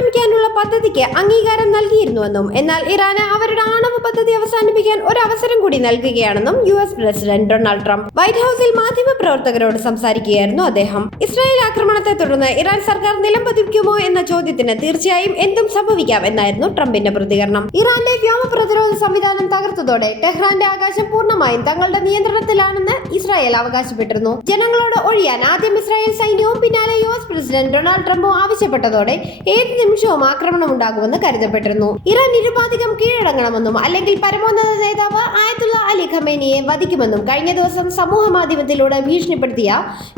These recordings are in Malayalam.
them ആക്രമിക്കാനുള്ള പദ്ധതിക്ക് അംഗീകാരം നൽകിയിരുന്നുവെന്നും എന്നാൽ ഇറാന് അവരുടെ ആണവ പദ്ധതി അവസാനിപ്പിക്കാൻ ഒരു അവസരം കൂടി നൽകുകയാണെന്നും U S president Donald Trump white ഹൌസിൽ മാധ്യമപ്രവർത്തകരോട് സംസാരിക്കുകയായിരുന്നു അദ്ദേഹം. ഇസ്രായേൽ ആക്രമണത്തെ തുടർന്ന് ഇറാൻ സർക്കാർ നിലം പതിക്കുമോ എന്ന ചോദ്യത്തിന് തീർച്ചയായും എന്തും സംഭവിക്കാം എന്നായിരുന്നു ട്രംപിന്റെ പ്രതികരണം. ഇറാന്റെ വ്യോമ പ്രതിരോധ സംവിധാനം തകർത്തതോടെ ടെഹ്റാന്റെ ആകാശം പൂർണമായും തങ്ങളുടെ നിയന്ത്രണത്തിലാണെന്ന് ഇസ്രായേൽ അവകാശപ്പെട്ടിരുന്നു. ജനങ്ങളോട് ഒഴിയാൻ ആദ്യം ഇസ്രായേൽ സൈന്യവും പിന്നാലെ യു എസ് പ്രസിഡന്റ് ഡൊണാൾഡ് ട്രംപും ആവശ്യപ്പെട്ടതോടെ ഏത് നിമിഷവും ആക്രമണം ഉണ്ടാകുമെന്ന് കരുതപ്പെട്ടിരുന്നു. ഇറാൻ നിരുപാധികം കീഴടങ്ങണമെന്നും അല്ലെങ്കിൽ പരമോന്നത നേതാവ് ആയത്തുള്ള അലി ഖമേനിയെ വധിക്കുമെന്നും കഴിഞ്ഞ ദിവസം സമൂഹ മാധ്യമത്തിലൂടെ ഭീഷണിപ്പെടുത്തിയ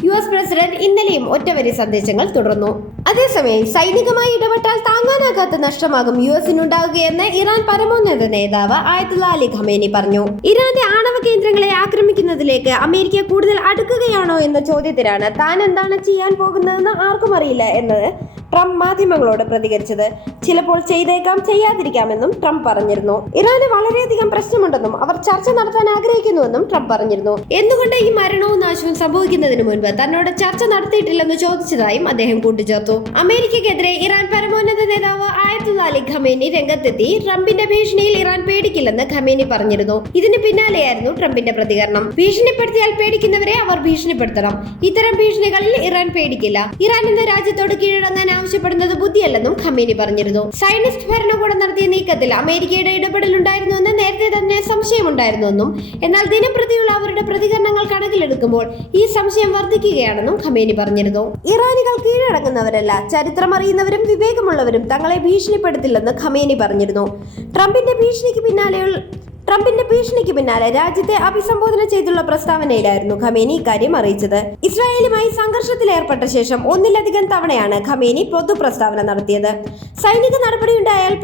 യു എസ് പ്രസിഡന്റ് ഇന്നലെയും ഒറ്റവരി സന്ദേശങ്ങൾ തുടർന്നു. അതേസമയം സൈനികമായി ഇടപെട്ടാൽ താങ്ങാനാകാത്ത നഷ്ടമാകും യു എസിനുണ്ടാകുകയെന്ന് ഇറാൻ പരമോന്നത നേതാവ് ആയത്തുള്ള അലി ഖമേനി പറഞ്ഞു. ഇറാന്റെ ആണവ കേന്ദ്രങ്ങളെ ആക്രമിക്കുന്നതിലേക്ക് അമേരിക്ക കൂടുതൽ അടുക്കുകയാണോ എന്ന ചോദ്യത്തിലാണ് താൻ എന്താണ് ചെയ്യാൻ പോകുന്നതെന്ന് ആർക്കും അറിയില്ല എന്നത് ട്രംപ് മാധ്യമങ്ങളോട് പ്രതികരിച്ചത്. ചിലപ്പോൾ ചെയ്തേക്കാം ചെയ്യാതിരിക്കാമെന്നും ട്രംപ് പറഞ്ഞിരുന്നു. ഇറാന് വളരെയധികം പ്രശ്നമുണ്ടെന്നും അവർ ചർച്ച നടത്താൻ ആഗ്രഹിക്കുന്നുവെന്നും ട്രംപ് പറഞ്ഞിരുന്നു. എന്തുകൊണ്ട് ഈ മരണവും നാശവും സംഭവിക്കുന്നതിന് മുൻപ് തന്നോട് ചർച്ച നടത്തിയിട്ടില്ലെന്ന് ചോദിച്ചതായും അദ്ദേഹം കൂട്ടിച്ചേർത്തു. അമേരിക്കക്കെതിരെ ഇറാൻ പരമോന്നത നേതാവ് ആയത്തുള്ള ഖമേനി രംഗത്തെത്തി. ട്രംപിന്റെ ഭീഷണിയിൽ ഇറാൻ പേടിക്കില്ലെന്ന് ഖമേനി പറഞ്ഞിരുന്നു. ഇതിന് പിന്നാലെയായിരുന്നു ട്രംപിന്റെ പ്രതികരണം. ഭീഷണിപ്പെടുത്തിയാൽ പേടിക്കുന്നവരെ അവർ ഭീഷണിപ്പെടുത്തണം. ഇത്തരം ഭീഷണികളിൽ ഇറാൻ പേടിക്കില്ല. ഇറാൻ എന്ന രാജ്യത്തോട് കീഴടങ്ങാൻ ആവശ്യപ്പെടുന്നത് ബുദ്ധിയല്ലെന്നും ഖമേനി പറഞ്ഞിരുന്നു. സൈനിസ്റ്റ് ഭരണകൂടം നടത്തിയ നീക്കത്തിൽ അമേരിക്കയുടെ ഇടപെടൽ ഇടപെടലുണ്ടായിരുന്നുവെന്ന് നേരത്തെ തന്നെ സംശയമുണ്ടായിരുന്നുവെന്നും എന്നാൽ ദിനപ്രതിയുള്ള അവരുടെ പ്രതികരണങ്ങൾ കണക്കിലെടുക്കുമ്പോൾ ഈ സംശയം വർദ്ധിക്കുകയാണെന്നും ഖമേനി പറഞ്ഞിരുന്നു. ഇറാനികൾ കീഴടങ്ങുന്നവരല്ല ചരിത്രമറിയുന്നവരും വിവേകമുള്ളവരും തങ്ങളെ ഭീഷണിപ്പെടുത്തില്ലെന്ന് ഖമേനി പറഞ്ഞിരുന്നു. ട്രംപിന്റെ ഭീഷണിക്ക് പിന്നാലെയുള്ള ട്രംപിന്റെ ഭീഷണിക്ക് പിന്നാലെ രാജ്യത്തെ അഭിസംബോധന ചെയ്തുള്ള പ്രസ്താവനയിലായിരുന്നു ഖമേനി ഇക്കാര്യം അറിയിച്ചത്. ഇസ്രായേലുമായി സംഘർഷത്തിൽ ഏർപ്പെട്ട ശേഷം ഒന്നിലധികം തവണയാണ് ഖമേനി പൊതു പ്രസ്താവന നടത്തിയത്. സൈനിക നടപടിയുണ്ടായാൽ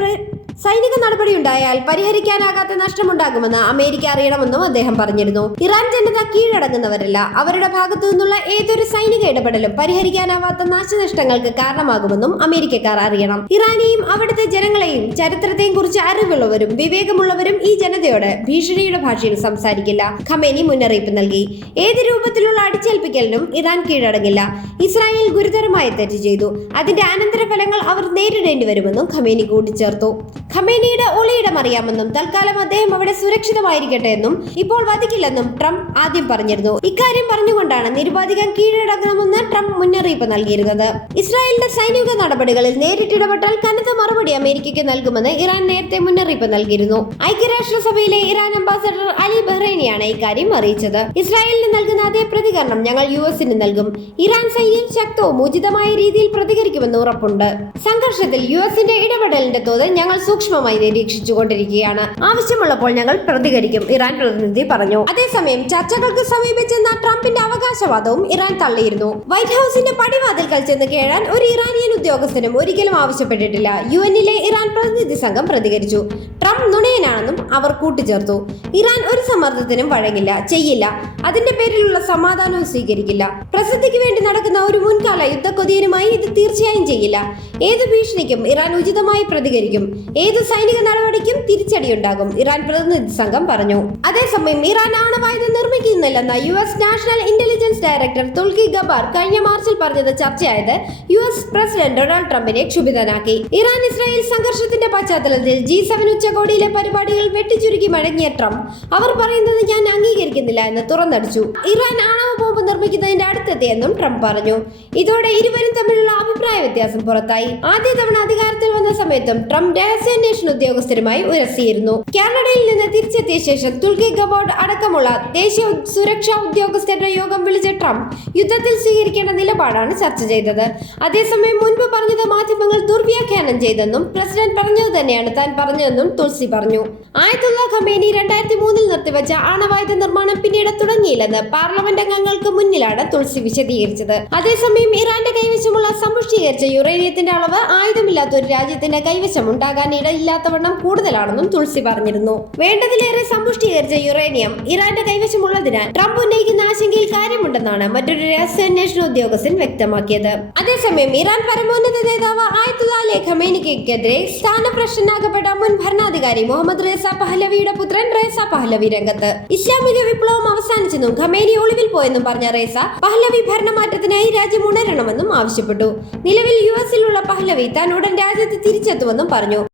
സൈനിക നടപടിയുണ്ടായാൽ പരിഹരിക്കാനാകാത്ത നഷ്ടമുണ്ടാകുമെന്ന് അമേരിക്ക അറിയണമെന്നും അദ്ദേഹം പറഞ്ഞിരുന്നു. ഇറാൻ ജനത കീഴടങ്ങുന്നവരല്ല. അവരുടെ ഭാഗത്തു നിന്നുള്ള ഏതൊരു സൈനിക ഇടപെടലും പരിഹരിക്കാനാവാത്ത നാശനഷ്ടങ്ങൾക്ക് കാരണമാകുമെന്നും അമേരിക്കക്കാർ അറിയണം. ഇറാനെയും അവിടുത്തെ ജനങ്ങളെയും ചരിത്രത്തെയും കുറിച്ച് അറിവുള്ളവരും വിവേകമുള്ളവരും ഈ ജനതയോട് ഭീഷണിയുടെ ഭാഷയിൽ സംസാരിക്കില്ല. ഖമേനി മുന്നറിയിപ്പ് നൽകി. ഏത് രൂപത്തിലുള്ള അടിച്ചേൽപ്പിക്കലിനും ഇറാൻ കീഴടങ്ങില്ല. ഇസ്രായേൽ ഗുരുതരമായ തെറ്റ് ചെയ്തു. അതിന്റെ അനന്തരഫലങ്ങൾ അവർ നേരിടേണ്ടി വരുമെന്നും ഖമേനി കൂട്ടിച്ചേർത്തു. ഖമേനിയുടെ ഒളിയിടം അറിയാമെന്നും തൽക്കാലം അദ്ദേഹം അവിടെ സുരക്ഷിതമായിരിക്കട്ടെ എന്നും ഇപ്പോൾ വധിക്കില്ലെന്നും ട്രംപ് ആദ്യം പറഞ്ഞിരുന്നു. ഇക്കാര്യം പറഞ്ഞുകൊണ്ടാണ് നിരുപാധികം കീഴടങ്ങണമെന്ന് ട്രംപ് മുന്നറിയിപ്പ് നൽകിയിരുന്നത്. ഇസ്രായേലിന്റെ സൈനിക നടപടികളിൽ നേരിട്ടിടപെട്ടാൽ കനത്ത മറുപടി അമേരിക്കയ്ക്ക് നൽകുമെന്ന് ഇറാൻ നേരത്തെ മുന്നറിയിപ്പ് നൽകിയിരുന്നു. ഐക്യരാഷ്ട്രസഭയിലെ ഇറാൻ അംബാസഡർ അലി ബഹ്റൈനിയാണ് ഇക്കാര്യം അറിയിച്ചത്. ഇസ്രായേലിന് നൽകുന്ന അതേ പ്രതികരണം ഞങ്ങൾ യു എസിന് നൽകും. ഇറാൻ സൈന്യം ശക്തവും ഉചിതമായ രീതിയിൽ പ്രതികരിക്കുമെന്ന് ഉറപ്പുണ്ട്. സംഘർഷത്തിൽ യു എസിന്റെ ഇടപെടലിന്റെ തോത് ഞങ്ങൾ സൂക്ഷ്മമായി നിരീക്ഷിച്ചുകൊണ്ടിരിക്കുകയാണ്. ആവശ്യമുള്ളപ്പോൾ ഞങ്ങൾ പ്രതികരിക്കും ഇറാൻ പ്രതിനിധി പറഞ്ഞു. അതേസമയം ചർച്ചകൾക്ക് സമീപിച്ചെന്ന ട്രംപിന്റെ അവകാശവാദവും ഇറാൻ തള്ളിയിരുന്നു. വൈറ്റ് ഹൌസിന്റെ പടിവാതിൽക്കൽ ചെന്ന് കേഴാൻ ഒരു ഇറാനിയൻ ഉദ്യോഗസ്ഥനും ഒരിക്കലും ആവശ്യപ്പെട്ടിട്ടില്ല. യു എന്നിലെ ഇറാൻ പ്രതിനിധി സംഘം പ്രതികരിച്ചു. ട്രംപ് നുണയനാണെന്നും അവർ കൂട്ടിച്ചേർത്തു. ഇറാൻ ഒരു സമ്മർദ്ദത്തിനും വഴങ്ങില്ല ചെയ്യില്ല. അതിന്റെ പേരിലുള്ള സമാധാനവും സ്വീകരിക്കില്ല. പ്രസിദ്ധിക്ക് വേണ്ടി നടക്കുന്ന ഒരു മുൻകാല യുദ്ധക്കൊതിയനുമായി ഇത് തീർച്ചയായും ചെയ്യില്ല. ഏത് ഭീഷണിക്കും ഇറാൻ ഉചിതമായി പ്രതികരിക്കും. ഏത് സൈനിക നടപടിക്കും തിരിച്ചടിയുണ്ടാകും. ഇറാൻ പ്രതിനിധി സംഘം പറഞ്ഞു. അതേസമയം ഇറാൻ ആണവായുധം നിർമ്മിക്കുന്നില്ലെന്ന U S national intelligence director Tulsi Gabbard കഴിഞ്ഞ മാർച്ചിൽ പറഞ്ഞത് ചർച്ചയായത് യു എസ് പ്രസിഡന്റ് ഡൊണാൾഡ് ട്രംപിനെ ക്ഷുഭിതനാക്കി. ഇറാൻ ഇസ്രായേൽ സംഘർഷത്തിന്റെ പശ്ചാത്തലത്തിൽ ജി സെവൻ ഉച്ചകോടിയിലെ പരിപാടികൾ വെട്ടിച്ചുരുക്കി മടങ്ങിയ ട്രംപ് അവർ പറയുന്നത് ഞാൻ അംഗീകരിക്കുന്നില്ല എന്ന് തുറന്നടിച്ചു. ഇറാൻ ആണവ ബോംബ് നിർമ്മിക്കുന്നതിന്റെ അടുത്തെത്തിയെന്നും ട്രംപ് പറഞ്ഞു. ഇതോടെ ഇരുവരും തമ്മിലുള്ള അഭിപ്രായ വ്യത്യാസം പുറത്തായി. ആദ്യ തവണ അധികാരത്തിൽ വന്ന സമയത്തും ട്രംപ് രഹസ്യാന്വേഷണ ഉദ്യോഗസ്ഥരുമായി ഉരസിയിരുന്നു. കാനഡയിൽ നിന്ന് തിരിച്ചെത്തിയ ശേഷം തുൽഗി ഗബോർഡ് അടക്കമുള്ള ദേശീയ സുരക്ഷാ ഉദ്യോഗസ്ഥരുടെ യോഗം വിളിച്ച ട്രംപ് യുദ്ധത്തിൽ സ്വീകരിക്കേണ്ട നിലപാടാണ് ചർച്ച ചെയ്തത്. അതേസമയം മുൻപ് പറഞ്ഞത് മാധ്യമങ്ങൾ ദുർവ്യാഖ്യാനം ചെയ്തെന്നും പ്രസിഡന്റ് പറഞ്ഞത് തന്നെയാണ് താൻ പറഞ്ഞതെന്നും തുൾസി പറഞ്ഞു. ആയത്തുള്ള കമ്പനി രണ്ടായിരത്തി മൂന്നിൽ നിർത്തിവെച്ച ആണവായുധ നിർമ്മാണം പിന്നീട് തുടങ്ങിയില്ലെന്ന് പാർലമെന്റ് അംഗങ്ങൾക്ക് മുന്നിലാണ് തുൾസി വിശദീകരിച്ചത്. അതേസമയം ഇറാന്റെ കൈവശമുള്ള സമ്പുഷ്ടീകരിച്ച യുറേനിയത്തിന്റെ അളവ് ആയുധമില്ലാത്ത ഒരു രാജ്യത്തിന്റെ കൈവശം ഉണ്ടാകാൻ ഇടയില്ലാത്തവണ്ണം കൂടുതലാണെന്നും തുൾസി പറഞ്ഞിരുന്നു. വേണ്ടതിലേറെ സമ്പുഷ്ടീകരിച്ച യുറേനിയം ഇറാന്റെ കൈവശമുള്ളതിനാൽ ട്രംപ് ഉന്നയിക്കുന്ന ആശങ്കയിൽ കാര്യമുണ്ടെന്നാണ് മറ്റൊരു രഹസ്യാന്വേഷണ ഉദ്യോഗസ്ഥൻ വ്യക്തമാക്കിയത്. അതേസമയം ഇറാൻ പരമോന്നത നേതാവ് ആയത്തുള്ള അലി ഖമേനിക്കെതിരെ സ്ഥാനപ്രശ്നനാകപ്പെട്ട മുൻ ഭരണാധികാരി മുഹമ്മദ് റേസ പഹലവിയുടെ പുത്രൻ റേസ പഹലവി രംഗത്ത്. ഇസ്ലാമിക വിപ്ലവം അവസാനിച്ചെന്നും ഖമേനി ഒളിവിൽ പോയെന്നും പറഞ്ഞ റേസ പഹ്ലവി ഭരണമാറ്റത്തിനായി രാജ്യം ഉണരണമെന്നും ആവശ്യപ്പെട്ടു. നിലവിൽ യു എസിലുള്ള പഹ്ലവി താൻ ഉടൻ രാജ്യത്ത് തിരിച്ചെത്തുമെന്നും പറഞ്ഞു.